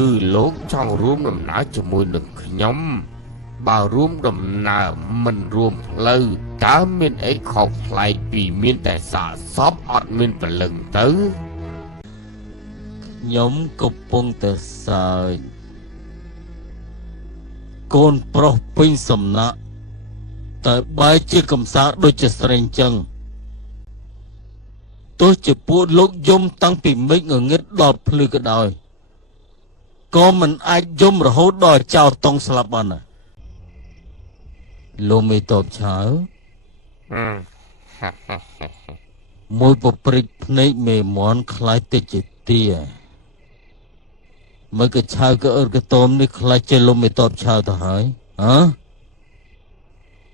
គឺលោកចង់រួមដំណើរជាមួយនឹងខ្ញុំបើរួមដំណើរមិនរួមផ្លូវតើមានអីខុសប្លែកពីមានតែសាកសពអត់មានព្រលឹងទៅខ្ញុំកំពុងតែសើចកូនប្រុសពេញសំណាក់តែបែរជាកំសាដូចជាស្រេងចឹងទោះជាពួកលោកយំតាំងពីមេឃងងឹតដល់ភ្លឺក៏ដោយក៏មិនអាចយំរហូតដល់ចៅតង់ស្លាប់បានណាលោកមេតបឆៅមួយពព្រិចភ្នែកមេមន់ខ្លាចតិចជាទាមើលកឆៅក៏អឺកតមនេះខ្លាចជាលោកមេតបឆៅទៅហើយហ៎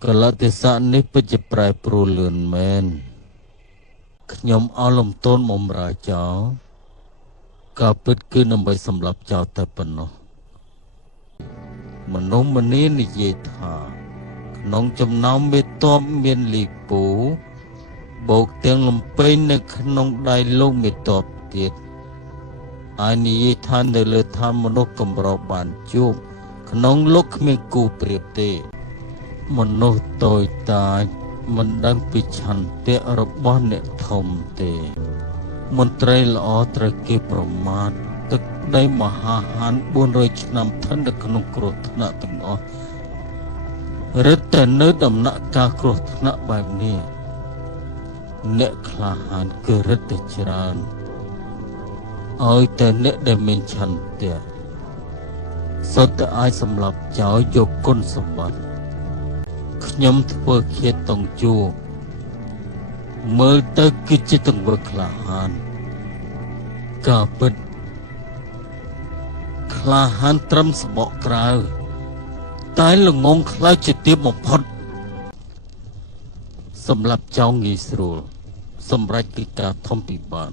កលតិសៈនេះពិតជាប្រែប្រួលលឿនមែនខ្ញុំអស់លំទោនបំរើចោលក៏ពិតគឺដើម្បីសម្លាប់ចោលតែប៉ុណ្ណោះមនុស្សម្នានិយាយថាក្នុងចំណោមមេតបមានលីពូបូកទាំងលំពេងនៅក្នុងដៃលោកមេតបទៀតហើយនិយាយថានៅលើឋានមនុស្សកម្របានជួបក្នុងលោកគ្មានគូប្រៀបទេមនុស្សតូចតាចមិនដឹងពីឆន្ទៈរបស់អ្នកធំទេមន្ត្រីល្អត្រូវគេប្រមាថទឹកដីមហាហាន400ឆ្នាំឋិននៅក្នុងគ្រោះថ្នាក់ទាំងអស់រឹតតែនៅដំណាក់កាលគ្រោះថ្នាក់បែបនេះអ្នកក្លាហានគឺរឹតតែច្រើនឲ្យតែអ្នកដែលមានឆន្ទៈសុទ្ធតែអាចសម្លាប់ចោលយកគុណសម្បត្តិខ្ញុំធ្វើឃាតតង់ជួមើលទៅគឺជាទង្វើក្លាហានក៏ពិតក្លាហានត្រឹមស្បកក្រៅតែល្ងងខ្លាចជាទៀបបំផុតសម្រាប់ចောင်းងាយស្រួលសម្រាប់កិច្ចការធំពិបាក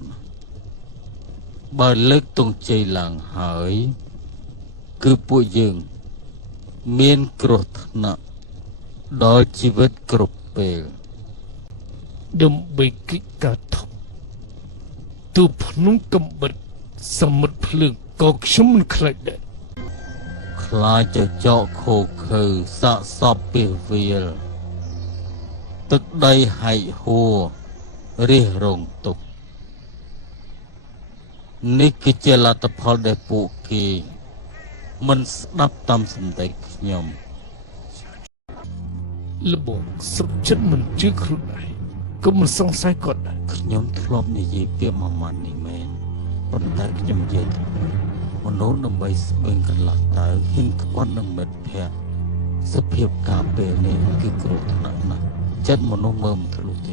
បើលើកទង់ជ័យឡើងហើយគឺពួកយើងមានគ្រោះថ្នាក់ដល់ជីវិតគ្រប់ពេលដើម្បីកិច្ចការធំទូភ្នំកំបិតសមុទ្រភ្លើងក៏ខ្ញុំមិនខ្លាចដែរខ្លាចចចកខូខើសាកសពពីវាលទឹកដីហែកហួររិះរងទុកនេះគឺជាលទ្ធផលដែលពួកគេមិនស្ដាប់តាមសម្ដីខ្ញុំលបងសុខចិត្តមិនជឿខ្លួនឯងក៏មិនសង្ស័យគាត់ដែរខ្ញុំធ្លាប់និយាយពាក្យមួយម៉ាត់នេះមែនប៉ុន្តែខ្ញុំនិយាយថាមនុស្សដើម្បីស្បៀងកន្លះតើហ៊ានក្បត់នឹងមិត្តភក្តិសភាពការពេលនេះគឺគ្រោះថ្នាក់ណាស់ចិត្តមនុស្សមើលមិនធ្លុះទេ